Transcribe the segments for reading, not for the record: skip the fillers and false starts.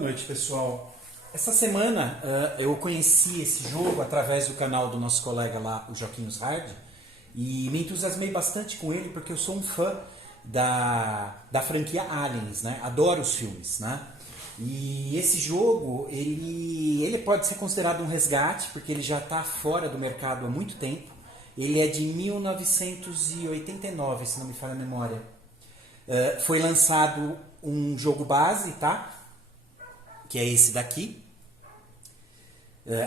Boa noite, pessoal. Essa semana eu conheci esse jogo através do canal do nosso colega lá, o Joquinhos Hard, e me entusiasmei bastante com ele porque eu sou um fã da franquia Aliens, né? Adoro os filmes, né? E esse jogo, ele pode ser considerado um resgate porque ele já está fora do mercado há muito tempo. Ele é de 1989, se não me falha a memória. Foi lançado um jogo base, tá? Que é esse daqui.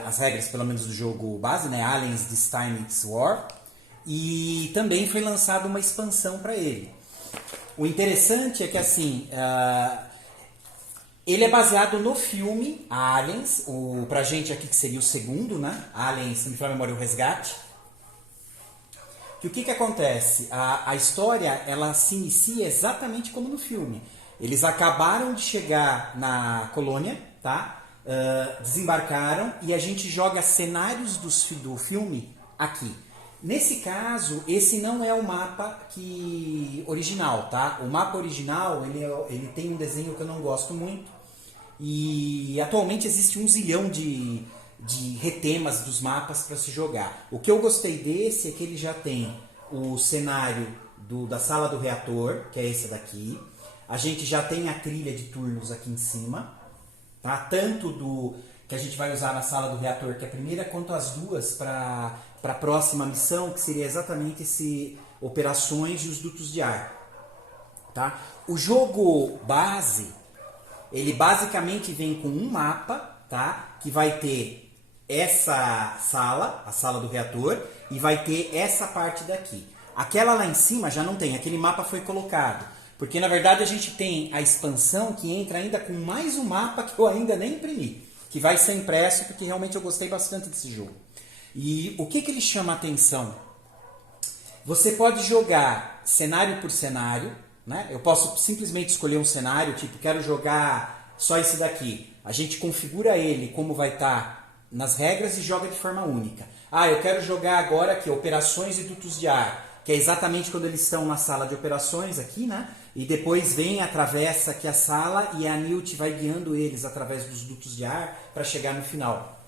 As regras, pelo menos, do jogo base, né? Aliens This Time It's War. E também foi lançada uma expansão para ele. O interessante é que, assim, ele é baseado no filme Aliens, pra gente aqui que seria o segundo, né? Aliens, se não me falha a memória, o Resgate. Que o que acontece? A história, ela se inicia exatamente como no filme. Eles acabaram de chegar na colônia, tá? Desembarcaram e a gente joga cenários do filme aqui. Nesse caso, esse não é o mapa original, tá? O mapa original, ele tem um desenho que eu não gosto muito. E atualmente existe 1 zilhão de retemas dos mapas para se jogar. O que eu gostei desse é que ele já tem o cenário da sala do reator, que é esse daqui. A gente já tem a trilha de turnos aqui em cima, tá? Tanto do que a gente vai usar na sala do reator, que é a primeira, quanto as duas para a próxima missão, que seria exatamente esse operações e os dutos de ar, tá? O jogo base, ele basicamente vem com um mapa, tá? Que vai ter essa sala, a sala do reator, e vai ter essa parte daqui. Aquela lá em cima já não tem, aquele mapa foi colocado. Porque na verdade a gente tem a expansão que entra ainda com mais um mapa que eu ainda nem imprimi, que vai ser impresso porque realmente eu gostei bastante desse jogo. E o que ele chama a atenção? Você pode jogar cenário por cenário, né? Eu posso simplesmente escolher um cenário, tipo, quero jogar só esse daqui. A gente configura ele como vai estar nas regras e joga de forma única. Eu quero jogar agora aqui operações e dutos de ar, que é exatamente quando eles estão na sala de operações aqui, né? E depois atravessa aqui a sala e a Newt vai guiando eles através dos dutos de ar para chegar no final.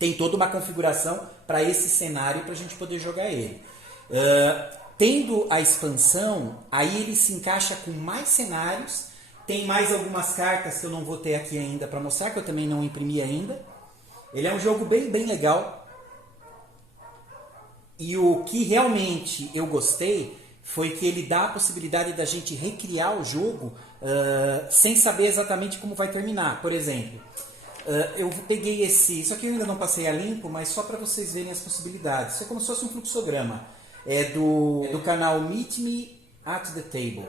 Tem toda uma configuração para esse cenário para a gente poder jogar ele. Tendo a expansão, aí ele se encaixa com mais cenários. Tem mais algumas cartas que eu não vou ter aqui ainda para mostrar, que eu também não imprimi ainda. Ele é um jogo bem, bem legal. E o que realmente eu gostei foi que ele dá a possibilidade da gente recriar o jogo sem saber exatamente como vai terminar. Por exemplo, eu peguei isso aqui eu ainda não passei a limpo, mas só para vocês verem as possibilidades. Isso é como se fosse um fluxograma. É do canal Meet Me at the Table.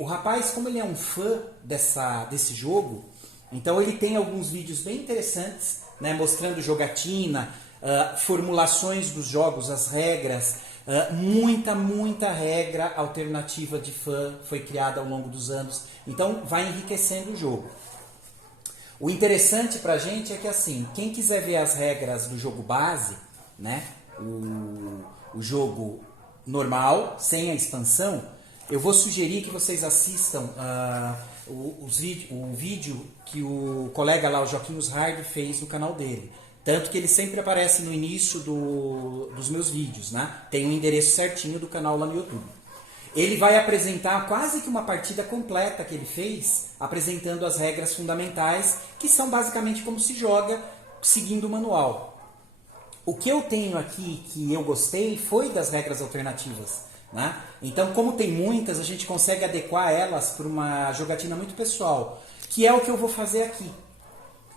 O rapaz, como ele é um fã desse jogo, então ele tem alguns vídeos bem interessantes, né, mostrando jogatina, formulações dos jogos, as regras, muita regra alternativa de fã foi criada ao longo dos anos, então vai enriquecendo o jogo. O interessante pra gente é que, assim, quem quiser ver as regras do jogo base, né, o jogo normal, sem a expansão, eu vou sugerir que vocês assistam o vídeo que o colega lá, o Joquinhos Hard, fez no canal dele. Tanto que ele sempre aparece no início dos meus vídeos, né? Tem o endereço certinho do canal lá no YouTube. Ele vai apresentar quase que uma partida completa que ele fez, apresentando as regras fundamentais, que são basicamente como se joga seguindo o manual. O que eu tenho aqui, que eu gostei, foi das regras alternativas, né? Então, como tem muitas, a gente consegue adequar elas para uma jogatina muito pessoal, que é o que eu vou fazer aqui.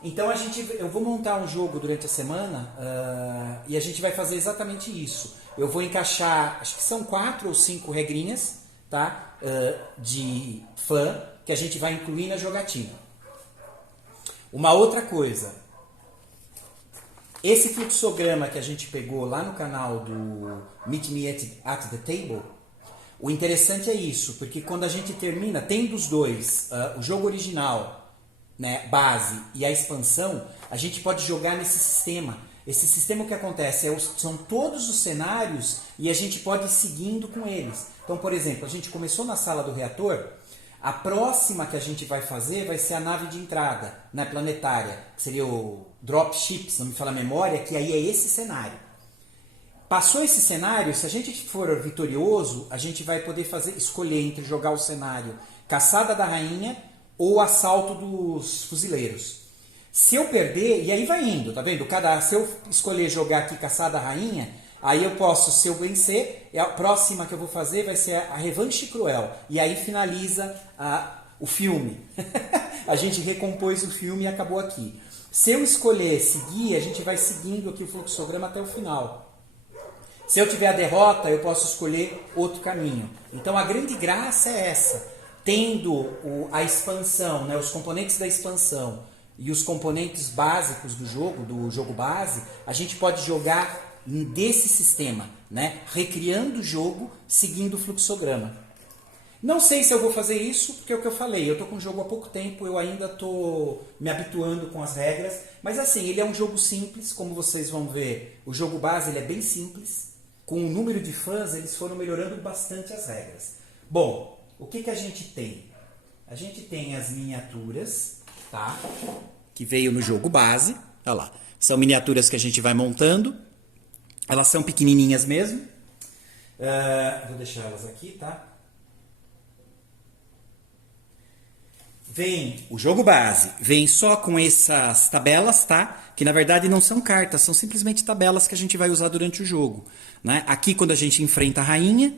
Então eu vou montar um jogo durante a semana e a gente vai fazer exatamente isso. Eu vou encaixar, acho que são 4 ou 5 regrinhas, tá? De fã que a gente vai incluir na jogatina. Uma outra coisa, esse fluxograma que a gente pegou lá no canal do Meet Me at the Table, o interessante é isso, porque quando a gente termina, tem dos dois, o jogo original, né, base e a expansão, a gente pode jogar nesse sistema. Esse sistema, o que acontece são todos os cenários e a gente pode ir seguindo com eles. Então, por exemplo, a gente começou na sala do reator, A próxima que a gente vai fazer vai ser a nave de entrada, né, planetária, que seria o Dropship, se não me falha a memória, que aí é esse cenário. Passou esse cenário, se a gente for vitorioso, a gente vai poder escolher entre jogar o cenário Caçada da Rainha ou Assalto dos Fuzileiros. Se eu perder, e aí vai indo, tá vendo? Se eu escolher jogar aqui Caçada da Rainha, aí eu posso, se eu vencer, a próxima que eu vou fazer vai ser a Revanche Cruel. E aí finaliza o filme. A gente recompôs o filme e acabou aqui. Se eu escolher seguir, a gente vai seguindo aqui o fluxograma até o final. Se eu tiver a derrota, eu posso escolher outro caminho. Então a grande graça é essa. Tendo a expansão, né, os componentes da expansão e os componentes básicos do jogo base, a gente pode jogar desse sistema, né, recriando o jogo seguindo o fluxograma. Não sei se eu vou fazer isso, porque é o que eu falei, eu estou com o jogo há pouco tempo, eu ainda estou me habituando com as regras, mas assim, ele é um jogo simples, como vocês vão ver, o jogo base ele é bem simples. Com o número de fãs, eles foram melhorando bastante as regras. Bom, o que a gente tem? A gente tem as miniaturas, tá? Que veio no jogo base. Olha lá. São miniaturas que a gente vai montando. Elas são pequenininhas mesmo. Vou deixar elas aqui, tá? Vem o jogo base, vem só com essas tabelas, tá? Que na verdade não são cartas, são simplesmente tabelas que a gente vai usar durante o jogo. Né? Aqui quando a gente enfrenta a rainha,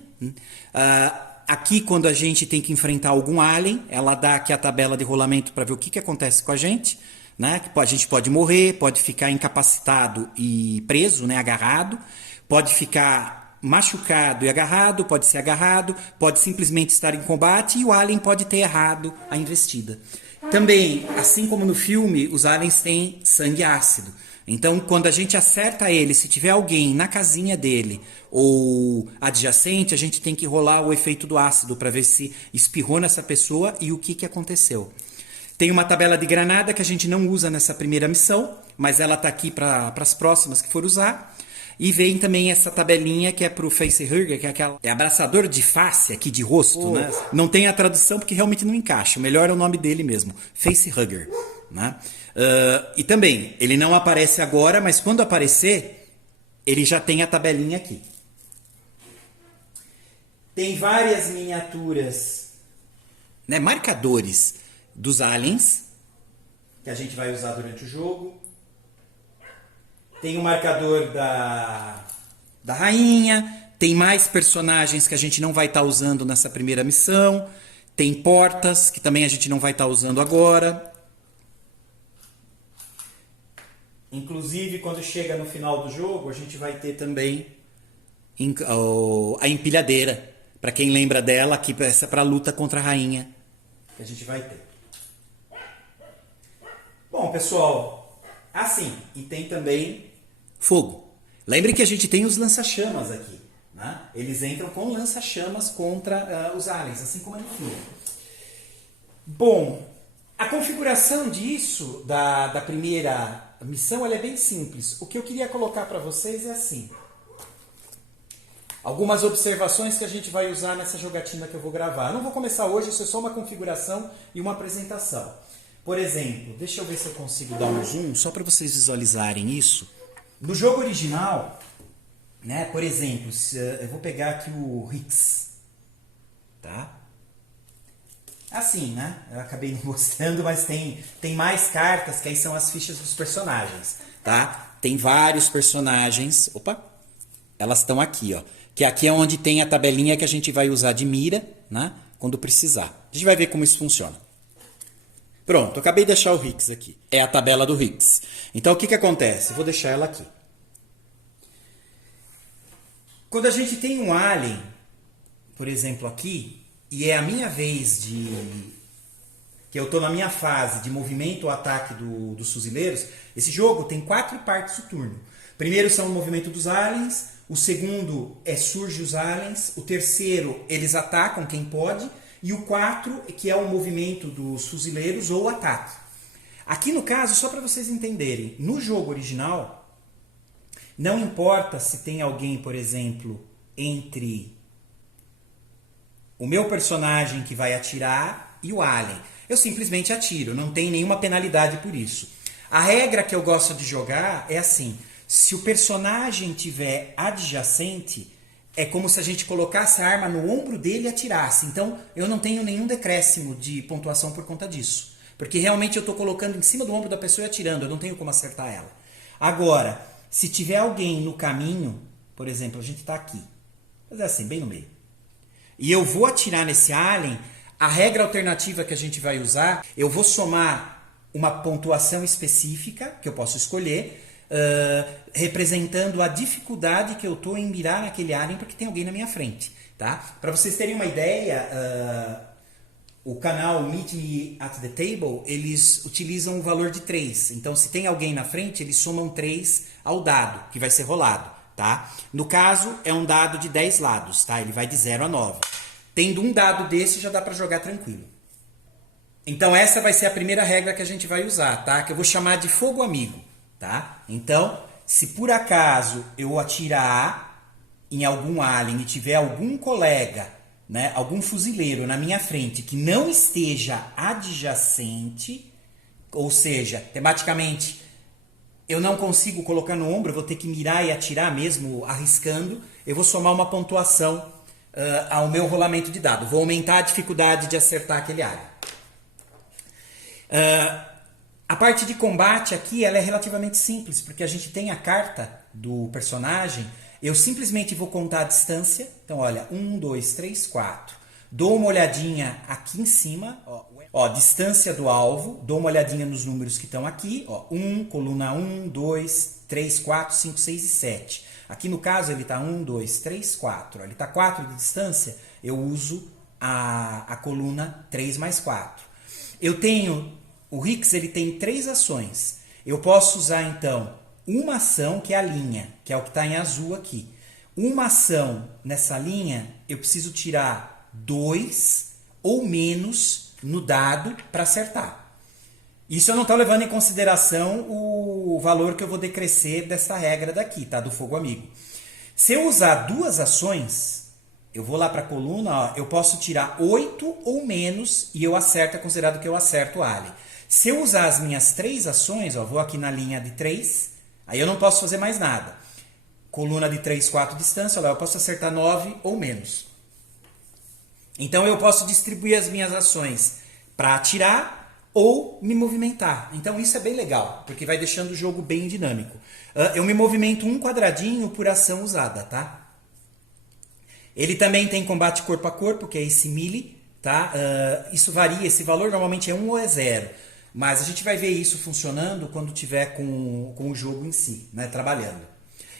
aqui quando a gente tem que enfrentar algum alien, ela dá aqui a tabela de rolamento para ver o que acontece com a gente. Né? A gente pode morrer, pode ficar incapacitado e preso, né? Agarrado, pode ficar machucado e agarrado, pode ser agarrado, pode simplesmente estar em combate e o alien pode ter errado a investida. Também, assim como no filme, os aliens têm sangue ácido. Então, quando a gente acerta ele, se tiver alguém na casinha dele ou adjacente, a gente tem que rolar o efeito do ácido para ver se espirrou nessa pessoa e o que aconteceu. Tem uma tabela de granada que a gente não usa nessa primeira missão, mas ela está aqui para as próximas que for usar. E vem também essa tabelinha que é para o facehugger, que é aquela abraçador de face aqui de rosto, né? Não tem a tradução porque realmente não encaixa. O melhor é o nome dele mesmo, facehugger, né? E também, ele não aparece agora, mas quando aparecer, ele já tem a tabelinha aqui. Tem várias miniaturas, né, marcadores dos aliens, que a gente vai usar durante o jogo. Tem o marcador da rainha, tem mais personagens que a gente não vai estar usando nessa primeira missão, tem portas, que também a gente não vai estar usando agora. Inclusive, quando chega no final do jogo, a gente vai ter também a empilhadeira, para quem lembra dela, que é para a luta contra a rainha, que a gente vai ter. Bom, pessoal, assim, e tem também fogo. Lembre que a gente tem os lança-chamas aqui. Né? Eles entram com lança-chamas contra os aliens, assim como é no filme. Bom, a configuração disso, da primeira missão, ela é bem simples. O que eu queria colocar para vocês é assim. Algumas observações que a gente vai usar nessa jogatina que eu vou gravar. Eu não vou começar hoje, isso é só uma configuração e uma apresentação. Por exemplo, deixa eu ver se eu consigo dar um zoom, só para vocês visualizarem isso. No jogo original, né, por exemplo, eu vou pegar aqui o Hicks, tá? Assim, né? Eu acabei não mostrando, mas tem mais cartas, que aí são as fichas dos personagens, tá? Tem vários personagens, opa, elas estão aqui, ó. Que aqui é onde tem a tabelinha que a gente vai usar de mira, né? Quando precisar. A gente vai ver como isso funciona. Pronto, acabei de deixar o Hicks aqui. É a tabela do Hicks. Então, o que acontece? Eu vou deixar ela aqui. Quando a gente tem um alien, por exemplo, aqui, e é a minha vez que eu estou na minha fase de movimento ou ataque dos fuzileiros, esse jogo tem 4 partes do turno. Primeiro são o movimento dos aliens, o segundo surge os aliens, o terceiro eles atacam quem pode, e o 4, que é o movimento dos fuzileiros ou o ataque. Aqui no caso, só para vocês entenderem, no jogo original, não importa se tem alguém, por exemplo, entre o meu personagem que vai atirar e o alien. Eu simplesmente atiro, não tem nenhuma penalidade por isso. A regra que eu gosto de jogar é assim, se o personagem tiver adjacente, é como se a gente colocasse a arma no ombro dele e atirasse. Então, eu não tenho nenhum decréscimo de pontuação por conta disso. Porque realmente eu estou colocando em cima do ombro da pessoa e atirando, eu não tenho como acertar ela. Agora, se tiver alguém no caminho, por exemplo, a gente está aqui, mas é assim, bem no meio, e eu vou atirar nesse alien, a regra alternativa que a gente vai usar, eu vou somar uma pontuação específica, que eu posso escolher, representando a dificuldade que eu estou em mirar naquele alien porque tem alguém na minha frente. Tá? Para vocês terem uma ideia, o canal Meet Me at the Table, eles utilizam o valor de 3. Então, se tem alguém na frente, eles somam 3 ao dado, que vai ser rolado. Tá? No caso, é um dado de 10 lados. Tá? Ele vai de 0 a 9. Tendo um dado desse, já dá para jogar tranquilo. Então, essa vai ser a primeira regra que a gente vai usar, tá? Que eu vou chamar de fogo amigo. Tá? Então, se por acaso eu atirar em algum alien e tiver algum colega, né, algum fuzileiro na minha frente que não esteja adjacente, ou seja, tematicamente eu não consigo colocar no ombro, eu vou ter que mirar e atirar mesmo arriscando, eu vou somar uma pontuação ao meu rolamento de dado. Vou aumentar a dificuldade de acertar aquele alien. A parte de combate aqui ela é relativamente simples, porque a gente tem a carta do personagem, eu simplesmente vou contar a distância, então olha, 1, 2, 3, 4, dou uma olhadinha aqui em cima, ó, distância do alvo, dou uma olhadinha nos números que estão aqui, ó, 1, coluna 1, 2, 3, 4, 5, 6 e 7. Aqui no caso ele está 1, 2, 3, 4, ó, ele está 4 de distância, eu uso a coluna 3 mais 4. Eu tenho... O Rix ele tem 3 ações. Eu posso usar então uma ação que é a linha, que é o que está em azul aqui. Uma ação nessa linha, eu preciso tirar 2 ou menos no dado para acertar. Isso eu não estou levando em consideração o valor que eu vou decrescer dessa regra daqui, tá? Do fogo amigo. Se eu usar 2 ações, eu vou lá para a coluna, ó, eu posso tirar 8 ou menos e eu acerto, é considerado que eu acerto o alien. Se eu usar as minhas 3 ações, ó, vou aqui na linha de 3, aí eu não posso fazer mais nada. Coluna de 3, 4 distância, ó, eu posso acertar 9 ou menos. Então eu posso distribuir as minhas ações para atirar ou me movimentar. Então isso é bem legal, porque vai deixando o jogo bem dinâmico. Eu me movimento um quadradinho por ação usada, tá? Ele também tem combate corpo a corpo, que é esse melee, tá? Isso varia, esse valor normalmente é 1 ou é 0. Mas a gente vai ver isso funcionando quando tiver com o jogo em si, né, trabalhando.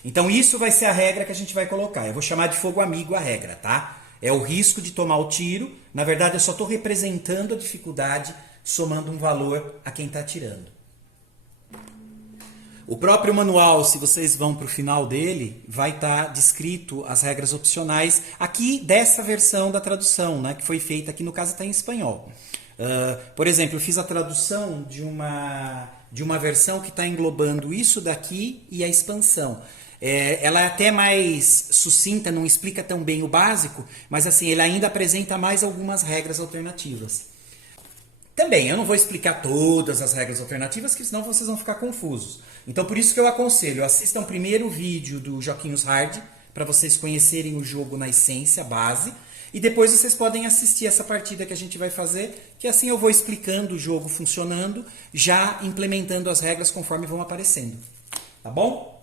Então isso vai ser a regra que a gente vai colocar. Eu vou chamar de fogo amigo a regra, tá? É o risco de tomar o tiro. Na verdade, eu só estou representando a dificuldade, somando um valor a quem está atirando. O próprio manual, se vocês vão para o final dele, vai estar descrito as regras opcionais aqui dessa versão da tradução, né, que foi feita aqui, no caso está em espanhol. Por exemplo, eu fiz a tradução de uma versão que está englobando isso daqui e a expansão. Ela é até mais sucinta, não explica tão bem o básico, mas assim, ele ainda apresenta mais algumas regras alternativas. Também, eu não vou explicar todas as regras alternativas, que senão vocês vão ficar confusos. Então, por isso que eu aconselho, assistam primeiro o vídeo do Joquinhos Hard, para vocês conhecerem o jogo na essência, base, e depois vocês podem assistir essa partida que a gente vai fazer, que assim eu vou explicando o jogo funcionando, já implementando as regras conforme vão aparecendo. Tá bom?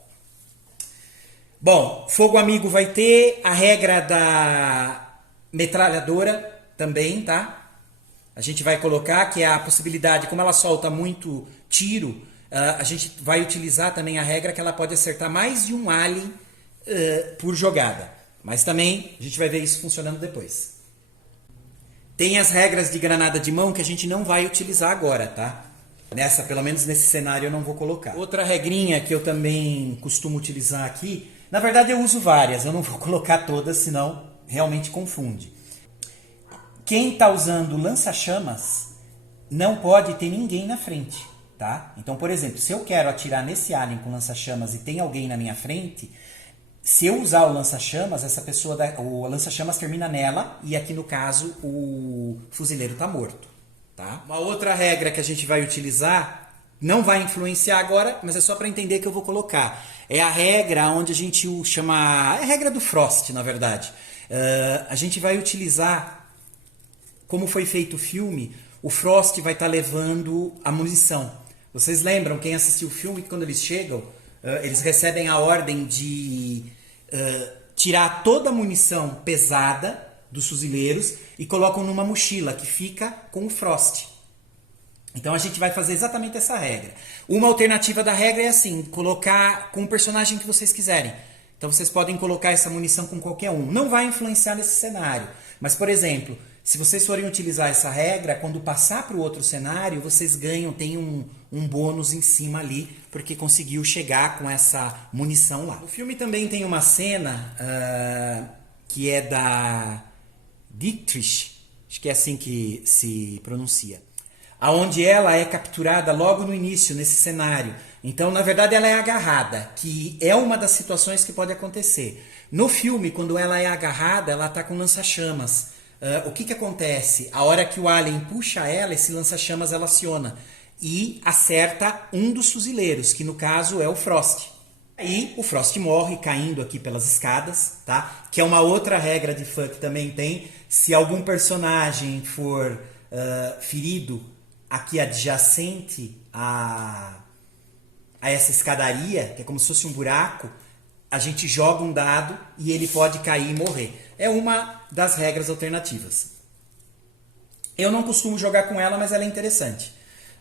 Bom, fogo amigo vai ter a regra da metralhadora também, tá? A gente vai colocar que é a possibilidade, como ela solta muito tiro, a gente vai utilizar também a regra que ela pode acertar mais de um alien por jogada. Mas também a gente vai ver isso funcionando depois. Tem as regras de granada de mão que a gente não vai utilizar agora, tá? Pelo menos nesse cenário eu não vou colocar. Outra regrinha que eu também costumo utilizar aqui, na verdade eu uso várias, eu não vou colocar todas, senão realmente confunde. Quem está usando lança-chamas não pode ter ninguém na frente, tá? Então, por exemplo, se eu quero atirar nesse alien com lança-chamas e tem alguém na minha frente, se eu usar o lança-chamas, o lança-chamas termina nela e aqui no caso o fuzileiro está morto. tá? Uma outra regra que a gente vai utilizar, não vai influenciar agora, mas é só para entender que eu vou colocar. É a regra onde a gente chama... É a regra do Frost, na verdade. A gente vai utilizar, como foi feito o filme, o Frost vai estar levando a munição. Vocês lembram, quem assistiu o filme, que quando eles chegam, eles recebem a ordem de tirar toda a munição pesada dos fuzileiros e colocam numa mochila que fica com o Frost. Então a gente vai fazer exatamente essa regra. Uma alternativa da regra é assim, colocar com o personagem que vocês quiserem. Então vocês podem colocar essa munição com qualquer um. Não vai influenciar nesse cenário. Mas, por exemplo, se vocês forem utilizar essa regra, quando passar para o outro cenário, vocês ganham, tem um bônus em cima ali, porque conseguiu chegar com essa munição lá. O filme também tem uma cena que é da Dietrich, acho que é assim que se pronuncia, aonde ela é capturada logo no início, nesse cenário. Então, na verdade, ela é agarrada, que é uma das situações que pode acontecer. No filme, quando ela é agarrada, ela está com lança-chamas. O que acontece? A hora que o alien puxa ela, esse lança-chamas ela aciona e acerta um dos fuzileiros, que no caso é o Frost. Aí o Frost morre caindo aqui pelas escadas, tá? Que é uma outra regra de fã que também tem. Se algum personagem for ferido aqui adjacente a essa escadaria, que é como se fosse um buraco, a gente joga um dado e ele pode cair e morrer. É uma das regras alternativas. Eu não costumo jogar com ela, mas ela é interessante.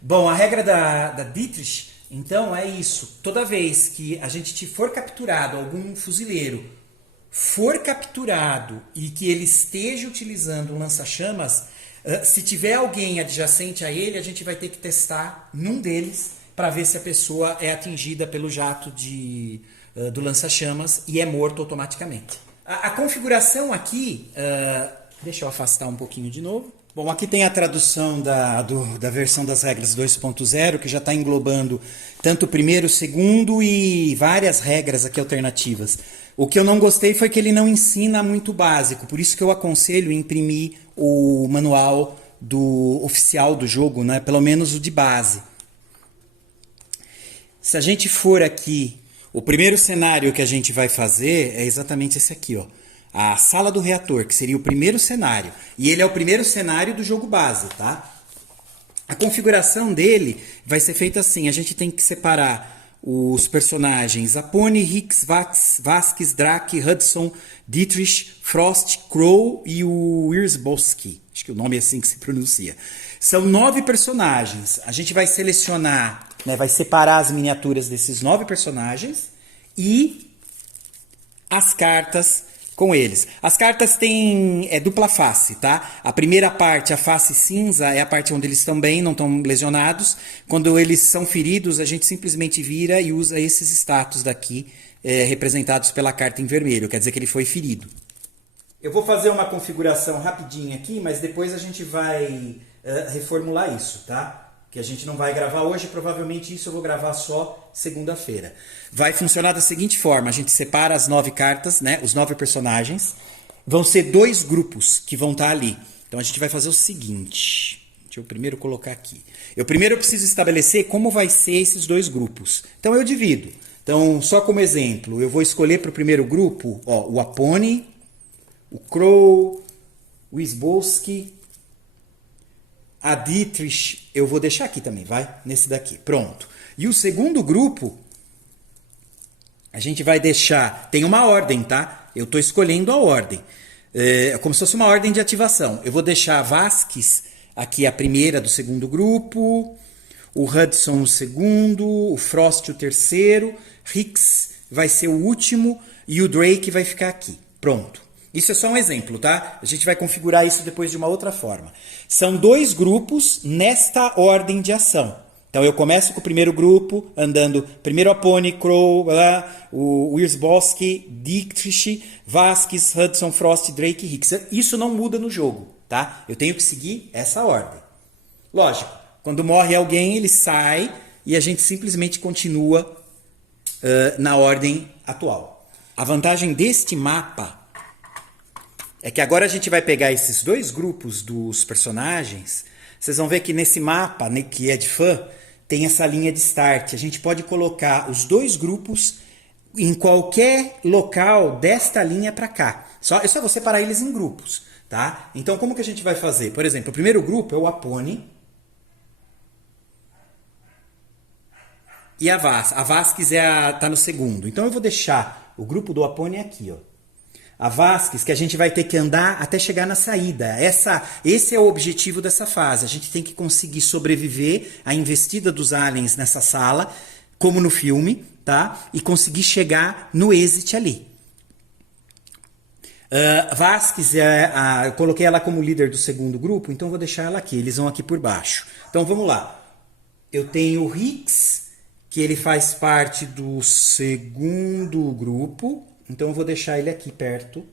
Bom, a regra da Dietrich, então, é isso. Toda vez que a gente for capturado, algum fuzileiro for capturado e que ele esteja utilizando um lança-chamas, se tiver alguém adjacente a ele, a gente vai ter que testar num deles para ver se a pessoa é atingida pelo jato do lança-chamas e é morto automaticamente. A configuração aqui, deixa eu afastar um pouquinho de novo. Bom, aqui tem a tradução da versão das regras 2.0, que já está englobando tanto o primeiro, o segundo e várias regras aqui alternativas. O que eu não gostei foi que ele não ensina muito básico, por isso que eu aconselho imprimir o manual oficial do jogo, né? Pelo menos o de base. Se a gente for aqui, o primeiro cenário que a gente vai fazer é exatamente esse aqui, ó. A sala do reator, que seria o primeiro cenário. E ele é o primeiro cenário do jogo base, tá? A configuração dele vai ser feita assim. A gente tem que separar os personagens Apone, Hicks, Vasquez, Drake, Hudson, Dietrich, Frost, Crow e o Wierzbowski. Acho que o nome é assim que se pronuncia. São 9 personagens. A gente vai selecionar, né, vai separar as miniaturas desses 9 personagens e as cartas com eles. As cartas têm dupla face, tá? A primeira parte, a face cinza, é a parte onde eles estão bem, não estão lesionados. Quando eles são feridos, a gente simplesmente vira e usa esses status daqui, representados pela carta em vermelho, quer dizer que ele foi ferido. Eu vou fazer uma configuração rapidinha aqui, mas depois a gente vai reformular isso, tá? Que a gente não vai gravar hoje, provavelmente isso eu vou gravar só segunda-feira. Vai funcionar da seguinte forma, a gente separa as 9 cartas, né, os 9 personagens, vão ser 2 grupos que vão estar ali. Então a gente vai fazer o seguinte, deixa eu primeiro colocar aqui. Eu primeiro preciso estabelecer como vai ser esses 2 grupos. Então eu divido. Então, só como exemplo, eu vou escolher para o primeiro grupo, ó, o Apone, o Crow, o Wierzbowski, a Dietrich, eu vou deixar aqui também, vai? Nesse daqui, pronto. E o segundo grupo, a gente vai deixar... Tem uma ordem, tá? Eu estou escolhendo a ordem. É como se fosse uma ordem de ativação. Eu vou deixar a Vasquez aqui a primeira do segundo grupo, o Hudson o segundo, o Frost o terceiro, Hicks vai ser o último e o Drake vai ficar aqui. Pronto. Isso é só um exemplo, tá? A gente vai configurar isso depois de uma outra forma. São 2 grupos nesta ordem de ação. Então eu começo com o primeiro grupo, andando primeiro Apone, Crow, o Wierzbowski, Dietrich, Vasquez, Hudson, Frost, Drake e Hicks. Isso não muda no jogo, tá? Eu tenho que seguir essa ordem. Lógico, quando morre alguém, ele sai e a gente simplesmente continua na ordem atual. A vantagem deste mapa é que agora a gente vai pegar esses 2 grupos dos personagens, Vocês vão ver que nesse mapa, né, que é de fã, tem essa linha de start. A gente pode colocar os dois grupos em qualquer local desta linha para cá. É só você parar eles em grupos, tá? Então, como que a gente vai fazer? Por exemplo, o primeiro grupo é o Apone e a Vasquez. A Vasquez tá no segundo. Então, eu vou deixar o grupo do Apone aqui, ó. A Vasquez, que a gente vai ter que andar até chegar na saída. Esse é o objetivo dessa fase. A gente tem que conseguir sobreviver à investida dos aliens nessa sala, como no filme, tá? E conseguir chegar no exit ali. Vasquez, eu coloquei ela como líder do segundo grupo, então vou deixar ela aqui. Eles vão aqui por baixo. Então vamos lá. Eu tenho o Hicks, que ele faz parte do segundo grupo. Então eu vou deixar ele aqui perto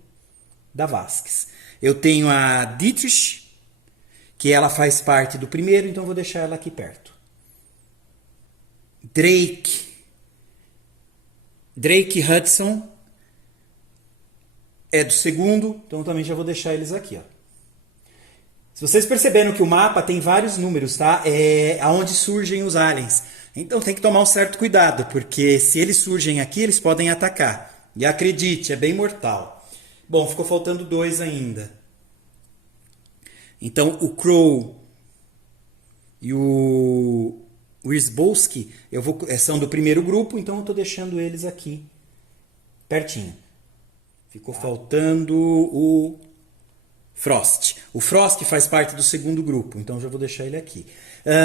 da Vasquez. Eu tenho a Dietrich, que ela faz parte do primeiro, então eu vou deixar ela aqui perto. Drake Hudson é do segundo, então eu também já vou deixar eles aqui, ó. Se vocês perceberam que o mapa tem vários números, tá? É aonde surgem os aliens. Então tem que tomar um certo cuidado, porque se eles surgem aqui, eles podem atacar. E acredite, é bem mortal. Bom, ficou faltando 2 ainda. Então o Crow e o Wisbowski são do primeiro grupo, então eu estou deixando eles aqui pertinho. Ficou faltando o Frost. O Frost faz parte do segundo grupo, então já vou deixar ele aqui.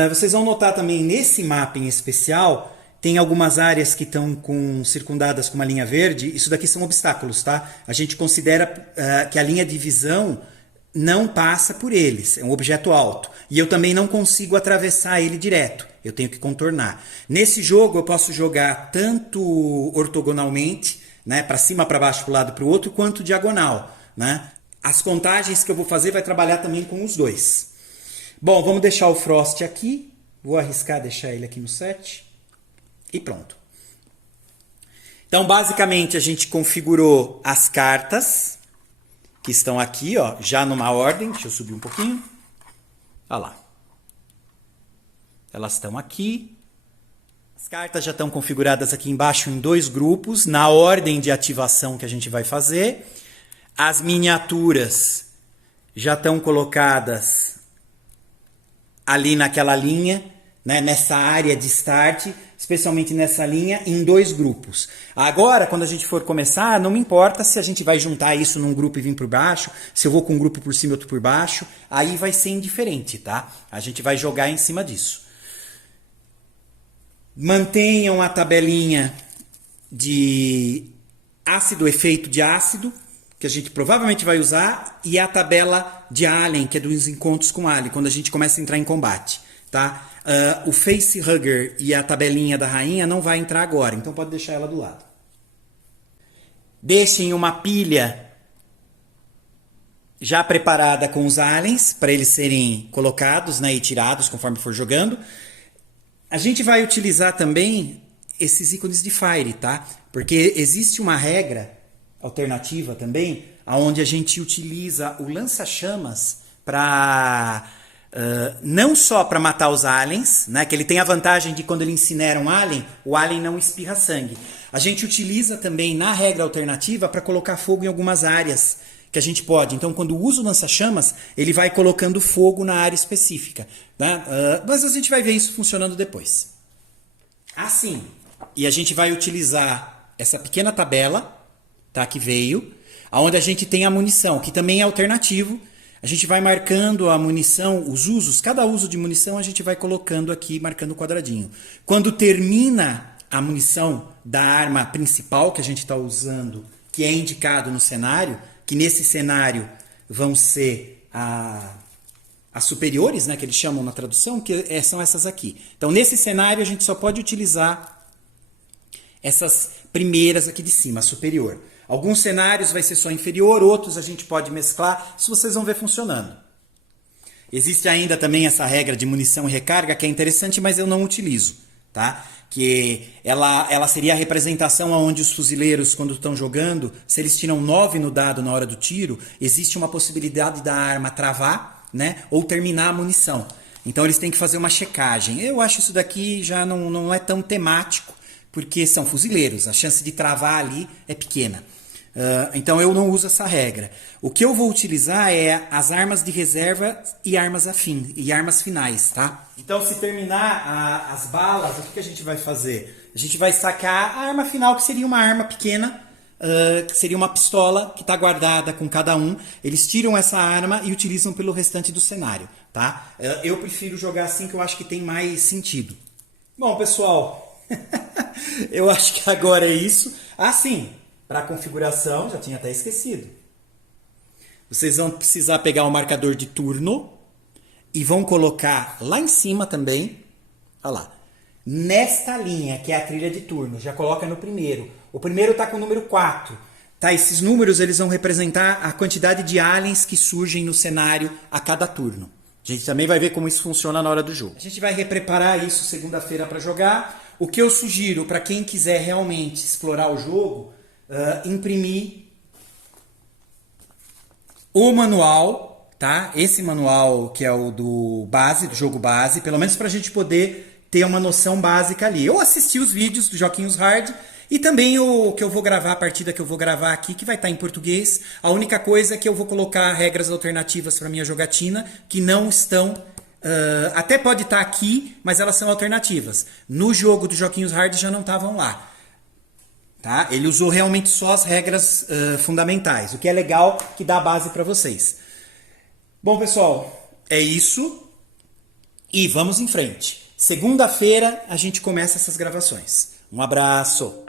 Vocês vão notar também nesse mapa em especial, tem algumas áreas que estão circundadas com uma linha verde. Isso daqui são obstáculos, tá? A gente considera que a linha de visão não passa por eles, é um objeto alto. E eu também não consigo atravessar ele direto, eu tenho que contornar. Nesse jogo eu posso jogar tanto ortogonalmente, né, para cima, para baixo, para um lado, para o outro, quanto diagonal, né? As contagens que eu vou fazer vai trabalhar também com os dois. Bom, vamos deixar o Frost aqui. Vou arriscar deixar ele aqui no 7. E pronto. Então, basicamente, a gente configurou as cartas que estão aqui, ó, já numa ordem. Deixa eu subir um pouquinho. Olha lá. Elas estão aqui. As cartas já estão configuradas aqui embaixo em 2 grupos, na ordem de ativação que a gente vai fazer. As miniaturas já estão colocadas ali naquela linha, né, nessa área de start, especialmente nessa linha, em 2 grupos. Agora, quando a gente for começar, não me importa se a gente vai juntar isso num grupo e vir por baixo, se eu vou com um grupo por cima e outro por baixo, aí vai ser indiferente, tá? A gente vai jogar em cima disso. Mantenham a tabelinha de ácido, efeito de ácido, que a gente provavelmente vai usar, e a tabela de Alien, que é dos encontros com Alien, quando a gente começa a entrar em combate, tá? O Facehugger e a tabelinha da rainha não vai entrar agora, então pode deixar ela do lado. Deixem uma pilha já preparada com os aliens, para eles serem colocados, né, e tirados conforme for jogando. A gente vai utilizar também esses ícones de Fire, tá? Porque existe uma regra alternativa também, onde a gente utiliza o lança-chamas para não só para matar os aliens, né, que ele tem a vantagem de quando ele incinera um alien, o alien não espirra sangue. A gente utiliza também na regra alternativa para colocar fogo em algumas áreas que a gente pode. Então, quando usa o lança-chamas, ele vai colocando fogo na área específica, né? Mas a gente vai ver isso funcionando depois. Assim, e a gente vai utilizar essa pequena tabela, tá, que veio, onde a gente tem a munição, que também é alternativo. A gente vai marcando a munição, os usos, cada uso de munição a gente vai colocando aqui, marcando o quadradinho. Quando termina a munição da arma principal que a gente está usando, que é indicado no cenário, que nesse cenário vão ser as superiores, né, que eles chamam na tradução, que são essas aqui. Então, nesse cenário, a gente só pode utilizar essas primeiras aqui de cima, a superior. Alguns cenários vai ser só inferior, outros a gente pode mesclar, isso vocês vão ver funcionando. Existe ainda também essa regra de munição e recarga, que é interessante, mas eu não utilizo, tá? Que ela seria a representação onde os fuzileiros, quando estão jogando, se eles tiram 9 no dado na hora do tiro, existe uma possibilidade da arma travar, né, ou terminar a munição. Então eles têm que fazer uma checagem. Eu acho isso daqui já não é tão temático, porque são fuzileiros, a chance de travar ali é pequena. Então eu não uso essa regra. O que eu vou utilizar é as armas de reserva e armas e armas finais, tá? Então se terminar as balas, o que a gente vai fazer? A gente vai sacar a arma final, que seria uma arma pequena, que seria uma pistola que está guardada com cada um. Eles tiram essa arma e utilizam pelo restante do cenário, tá? Eu prefiro jogar assim, que eu acho que tem mais sentido. Bom, pessoal, eu acho que agora é isso. Ah, sim, para a configuração, já tinha até esquecido. Vocês vão precisar pegar o marcador de turno e vão colocar lá em cima também, olha lá, nesta linha, que é a trilha de turno. Já coloca no primeiro. O primeiro está com o número 4. Tá, esses números eles vão representar a quantidade de aliens que surgem no cenário a cada turno. A gente também vai ver como isso funciona na hora do jogo. A gente vai repreparar isso segunda-feira para jogar. O que eu sugiro para quem quiser realmente explorar o jogo, imprimir o manual, tá? Esse manual que é o do jogo base, pelo menos para a gente poder ter uma noção básica ali. Ou assistir os vídeos do Joquinhos Hard e também o que eu vou gravar, a partida que eu vou gravar aqui, que vai estar em português. A única coisa é que eu vou colocar regras alternativas para minha jogatina, que não estão... até pode estar aqui, mas elas são alternativas. No jogo do Joquinhos Hard já não estavam lá. Tá? Ele usou realmente só as regras fundamentais, o que é legal, que dá a base para vocês. Bom, pessoal, é isso. E vamos em frente. Segunda-feira a gente começa essas gravações. Um abraço!